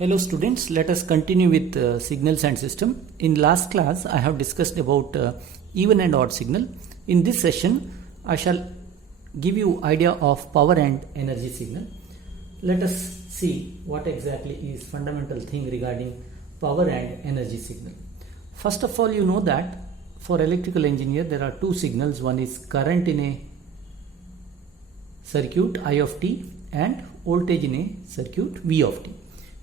Hello students, let us continue with signals and system. In last class I have discussed about even and odd signal. In this session I shall give you idea of power and energy signal. Let us see what exactly is fundamental thing regarding power and energy signal. First of all, you know that for electrical engineer there are two signals. One is current in a circuit I of t and voltage in a circuit V of t.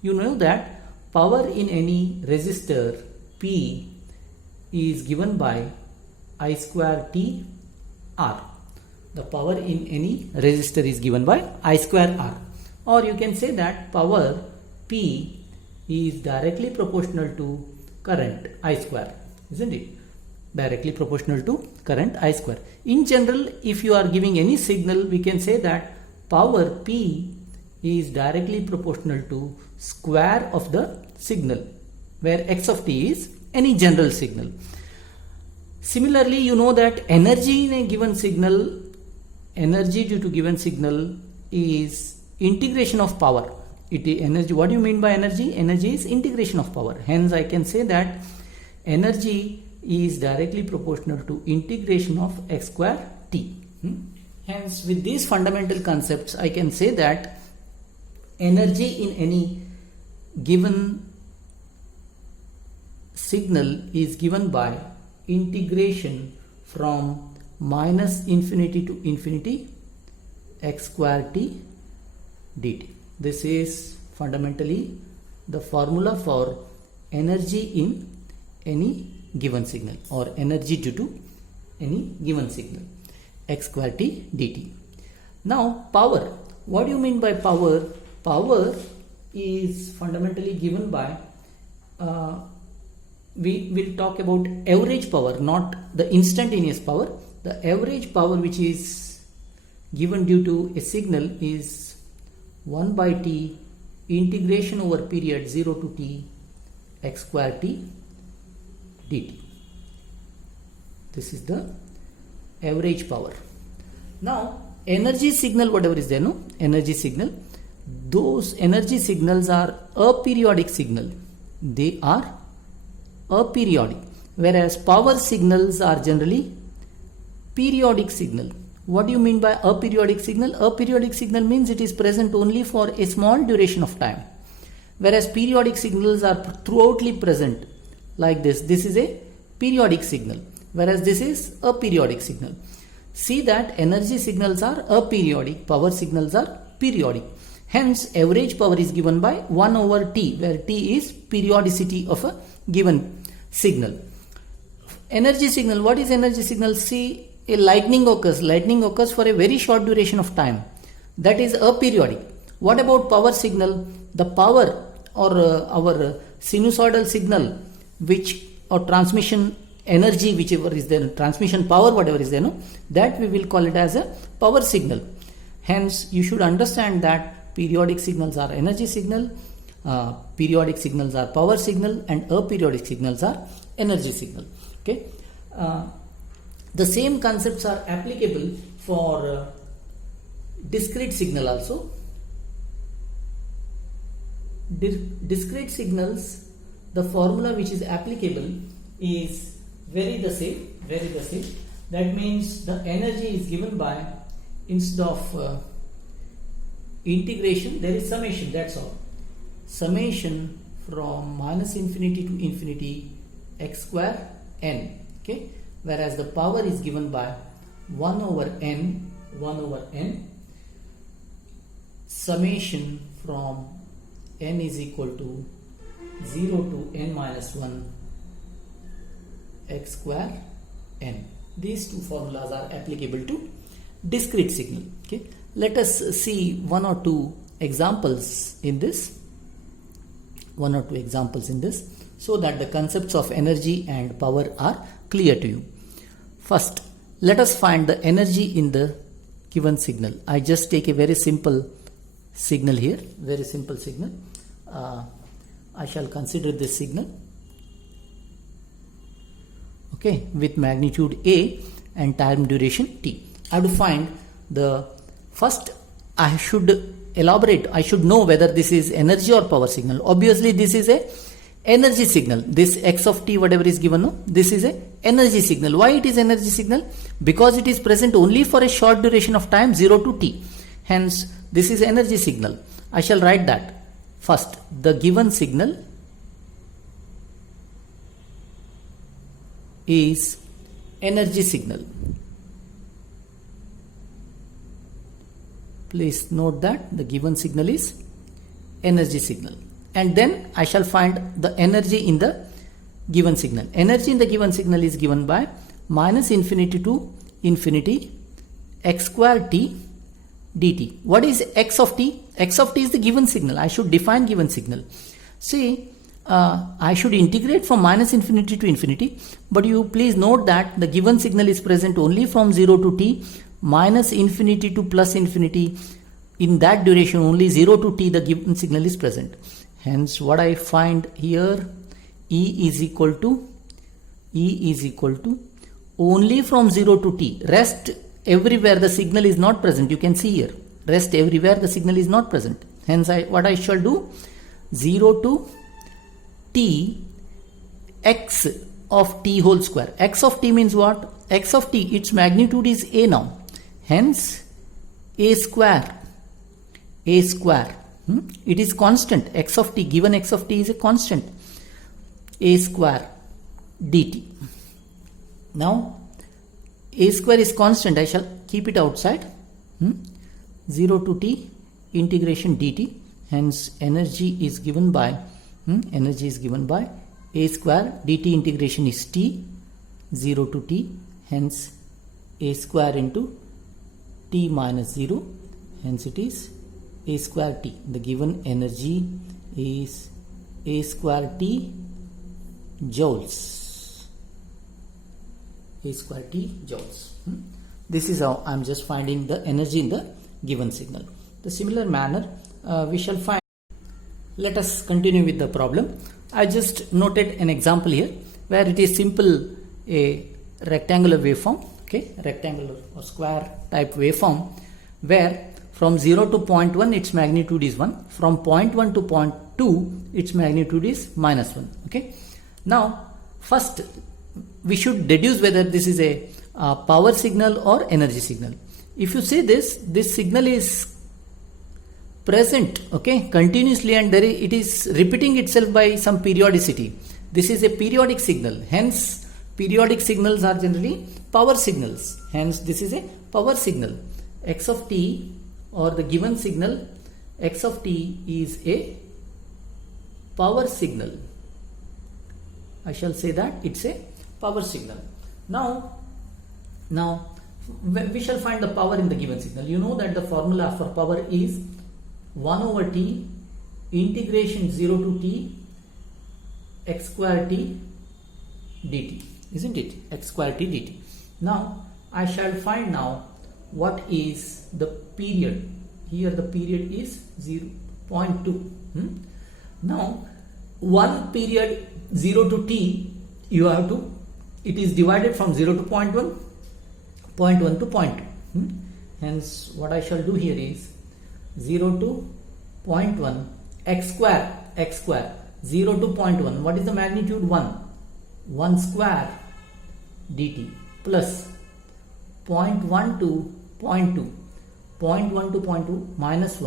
You know that power in any resistor P is given by I square T R. The power in any resistor is given by I square R. Or you can say that power P is directly proportional to current I square, isn't it? Directly proportional to current I square. In general, if you are giving any signal, we can say that power P is directly proportional to square of the signal, where x of t is any general signal. Similarly, you know that energy in a given signal, energy due to given signal is integration of power. It is energy. What do you mean by energy? Energy is integration of power. Hence, I can say that energy is directly proportional to integration of x square t. Hence, with these fundamental concepts, I can say that energy in any given signal is given by integration from minus infinity to infinity x square t dt. This is fundamentally the formula for energy in any given signal or energy due to any given signal, x square t dt. Now power. What do you mean by power? Power is fundamentally given by, we will talk about average power, not the instantaneous power. The average power which is given due to a signal is 1 by t integration over period 0 to t x square t dt. This is the average power. Now energy signal, whatever is there, no? Energy signal. Those energy signals are aperiodic signal. They are aperiodic. Whereas power signals are generally periodic signal. What do you mean by aperiodic signal? Aperiodic signal means it is present only for a small duration of time. Whereas periodic signals are throughoutly present like this. This is a periodic signal. Whereas this is a periodic signal. See that energy signals are aperiodic, power signals are periodic. Hence, average power is given by 1 over t, where t is periodicity of a given signal. Energy signal. What is energy signal? See, a lightning occurs. Lightning occurs for a very short duration of time. That is aperiodic. What about power signal? The power or our sinusoidal signal, which or transmission energy, whichever is there, transmission power, whatever is there, no, that we will call it as a power signal. Hence, you should understand that periodic signals are energy signal, periodic signals are power signal, and aperiodic signals are energy signal. Okay. The same concepts are applicable for discrete signal also. Discrete signals, the formula which is applicable is very the same. That means the energy is given by, instead of integration, there is summation, that's all. Summation from minus infinity to infinity x square n. Okay. Whereas the power is given by 1 over n summation from n is equal to 0 to n minus 1 x square n. These two formulas are applicable to discrete signal. Okay. Let us see one or two examples in this, so that the concepts of energy and power are clear to you. First, let us find the energy in the given signal. I just take a very simple signal here, very simple signal. I shall consider this signal, okay, with magnitude A and time duration t. I have to find the first, I should elaborate, I should know whether this is energy or power signal. Obviously this is a energy signal. This x of t whatever is given, no, this is a energy signal. Why it is energy signal? Because it is present only for a short duration of time, 0 to t. Hence this is energy signal. I shall write that. First, the given signal is energy signal. Please note that the given signal is energy signal. And then I shall find the energy in the given signal. Energy in the given signal is given by minus infinity to infinity x square t dt. What is x of t? X of t is the given signal. I should define given signal. See, I should integrate from minus infinity to infinity, but you please note that the given signal is present only from 0 to t, minus infinity to plus infinity. In that duration only 0 to t the given signal is present. Hence what I find here, E is equal to only from 0 to t. Rest everywhere the signal is not present. You can see here, rest everywhere the signal is not present. Hence what I shall do, 0 to t x of t whole square. X of t means what? X of t, its magnitude is a now. Hence a square. It is constant. X of t, given x of t is a constant. A square dt. Now a square is constant. I shall keep it outside. 0 to t integration dt. Hence energy is given by a square dt integration is t, 0 to t. Hence a square into t minus 0. Hence it is a square t. The given energy is a square t joules. A square t joules. This is how I am just finding the energy in the given signal. The similar manner we shall find. Let us continue with the problem. I just noted an example here where it is simple, a rectangular waveform, okay, rectangular or square type waveform, where from 0 to 0.1 its magnitude is 1, from 0.1 to 0.2 its magnitude is minus 1. Okay. Now first we should deduce whether this is a power signal or energy signal. If you see this signal is present, okay, continuously, and it is repeating itself by some periodicity. This is a periodic signal. Hence periodic signals are generally power signals. Hence this is a power signal. X of t, or the given signal x of t, is a power signal. I shall say that it's a power signal. Now we shall find the power in the given signal. You know that the formula for power is 1 over t integration 0 to t x square t dt, isn't it? X square t dt. Now I shall find now what is the period. Here the period is 0.2. Now one period 0 to t, you have to, it is divided from 0 to 0.1, 0.1 to 0.2. Hence what I shall do here is 0 to 0.1 x square 0 to 0.1. What is the magnitude? 1 square dt plus 0.1 to 0.2, 0.1 to 0.2 minus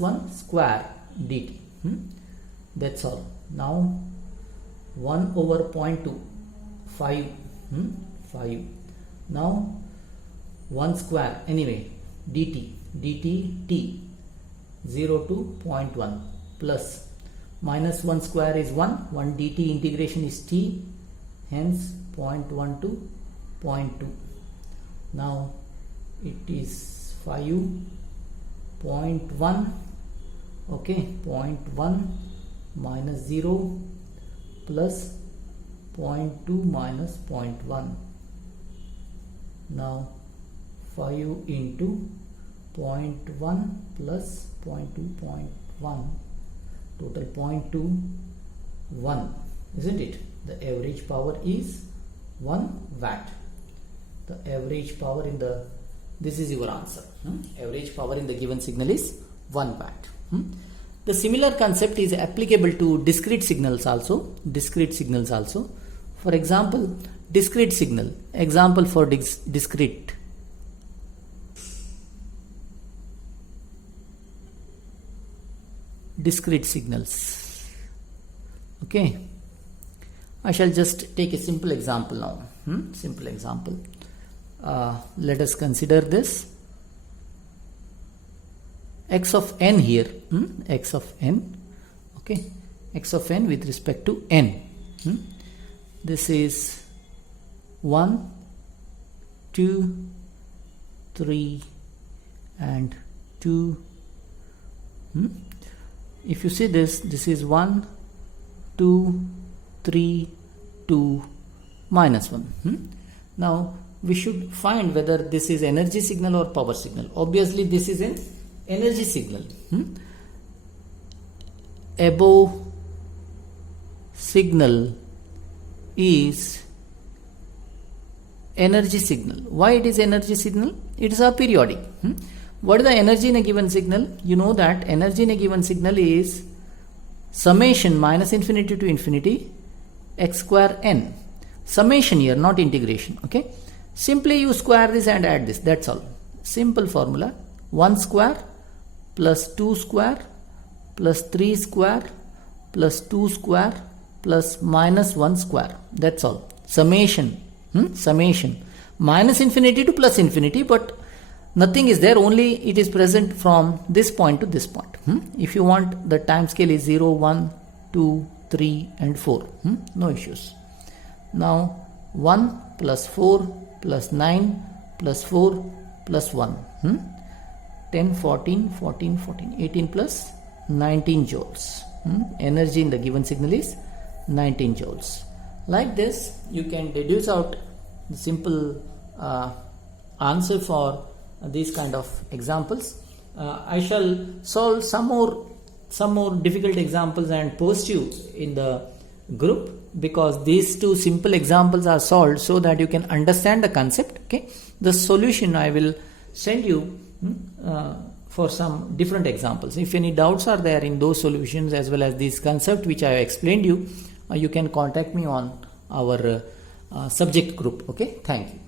1 square dt. That's all. Now 1 over 0.2, 5. Now 1 square, anyway, dt t 0 to 0.1 plus minus 1 square is 1 dt integration is t, hence 0.1 to 0.2. Now it is 5.1, okay, 0.1 minus 0 plus 0.2 minus 0.1. Now 5 into 0.1 plus 0.2, 0.1, total 0.21, isn't it? The average power is 1 watt. The average power in the, this is your answer. Average power in the given signal is 1 watt. The similar concept is applicable to discrete signals also. For example, discrete signal. Example for discrete. Discrete signals. Okay. I shall just take a simple example now. Simple example. Let us consider this. X of n here. X of n. Okay. X of n with respect to n. This is 1, 2, 3 and 2. If you see this is 1, 2, 3, 2, minus 1. Now we should find whether this is energy signal or power signal. Obviously this is an energy signal. Above signal is energy signal. Why it is energy signal? It is aperiodic. What is the energy in a given signal? You know that energy in a given signal is summation minus infinity to infinity x square n. Summation here, not integration. Okay. Simply you square this and add this. That's all. Simple formula. 1 square plus 2 square plus 3 square plus 2 square plus minus 1 square. That's all. Summation. Summation. Minus infinity to plus infinity, but nothing is there, only it is present from this point to this point. If you want, the time scale is 0, 1, 2, 3 and 4. No issues. Now 1 plus 4 plus 9 plus 4 plus 1. 10, 14, 14, 14, 18 plus 19 joules. Energy in the given signal is 19 joules. Like this, you can deduce out the simple answer for these kind of examples. I shall solve some more difficult examples and post you in the group, because these two simple examples are solved so that you can understand the concept. Okay, the solution I will send you for some different examples. If any doubts are there in those solutions as well as this concept which I have explained you, you can contact me on our subject group. Okay, thank you.